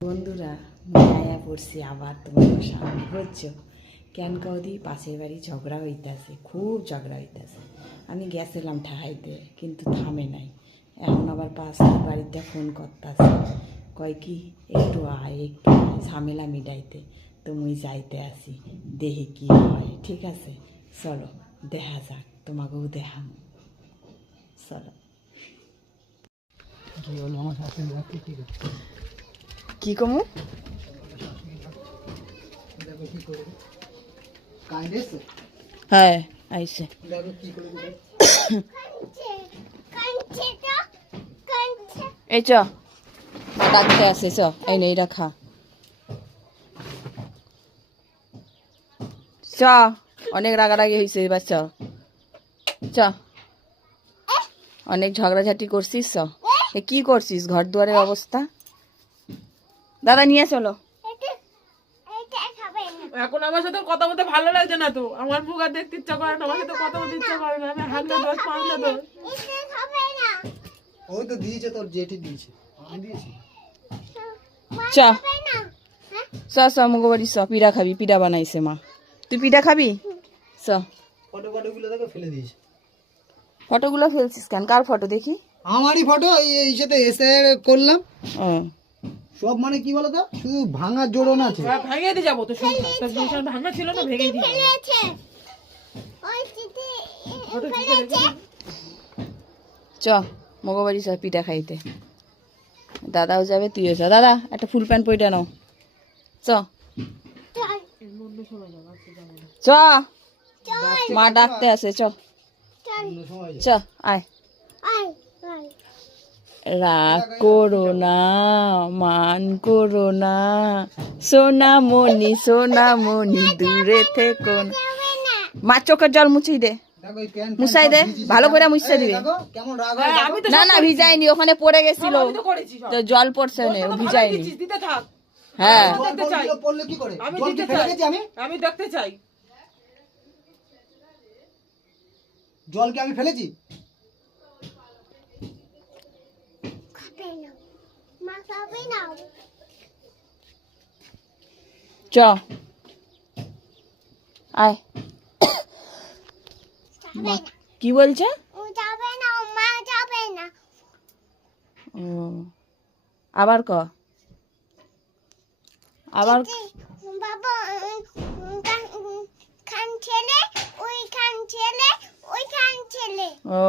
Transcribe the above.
বন্ধুরা মায়া পড়ছি আবার তোমার সামনে বুঝছো কেন কদি পাশের বাড়ি ঝগড়া হইতেছে, খুব ঝগড়া হইতেছে। আমি গেছিলাম ঠাহাইতে কিন্তু থামে নাই। এখন আবার পাশের বাড়িতে ফোন করতেছে, কয় কি একটু আয় ঝামেলা মিটাইতে। তো মুই যাইতে আসি, দেখি কি হয়। ঠিক আছে, চলো দেখা যাক, তোমাকেও দেখাম। চলো। কি কমু হ্যাঁ আইসে এই চ ডাকতে আসে, চ এই নেই রাখা, চ অনেক রাগারাগি হয়েছে এবার, চ চ অনেক ঝগড়াঝাটি করছিস। চ কি করছিস, ঘর দুয়ারের অবস্থা। দাদা নিয়ে চলো। এখন আমার সাথে কথা বলতে ভালো লাগছে না তো, আমার মুখ আর দেখতে ইচ্ছা করে না, আমার সাথে কথা বলতে ইচ্ছা করে না। আমি হাগলে দোষ পাগলে দোষ। ওই তো দিয়েছে, তোর জেঠি দিয়েছে, আমি দিয়েছি। চ চ চ মুগো বাড়ি চ, পিঠা খাবি, পিঠা বানাইছে মা। তুই পিঠা খাবি? চ। ফটোগুলো দেখো ফেলে দিয়েছে। ফটোগুলো ফেলছিস কেন? কার ফটো দেখি? আমারই ফটো, এই সাথে এসে করলাম। ও সব মানে কি বলতো, শুধু ভাঙার জোড়ন আছে। ভাঙিয়ে দিয়ে যাবো তো, সংসার তোর সংসার ভাঙা ছিল না, ভেঙে দিয়ে চ মগো বাড়ি চ পিঠা খাইতে। দাদাও যাবে, তুইও চ। দাদা একটা ফুল প্যান্ট পইটা নাও, চ চ মা ডাকতে আছে, চ চ আয়। রাগ করো না, মান করো না, সোনামণি দূরে থেকো না। মা চোখের জল মুছিয়ে দে, দেখো এই প্যান্ট মুছাই দে, ভালো করে মুছতে দিবে। দেখো কেমন রাগ হয়। আমি তো না না ভিজাইনি, ওখানে পড়ে গেছিল, আমি তো করেছি সব। তো জল পড়ছে না, ও ভিজাইনি। দিতে থাক, হ্যাঁ জল পড়লো, পড়লে কি করে? আমি জল কি দিতে ফেলে চাই, গেছি আমি? আমি দেখতে চাই। জল কি আমি ফেলেছি? চ আয়। কি বলছে? ও আবার ক, আবার ও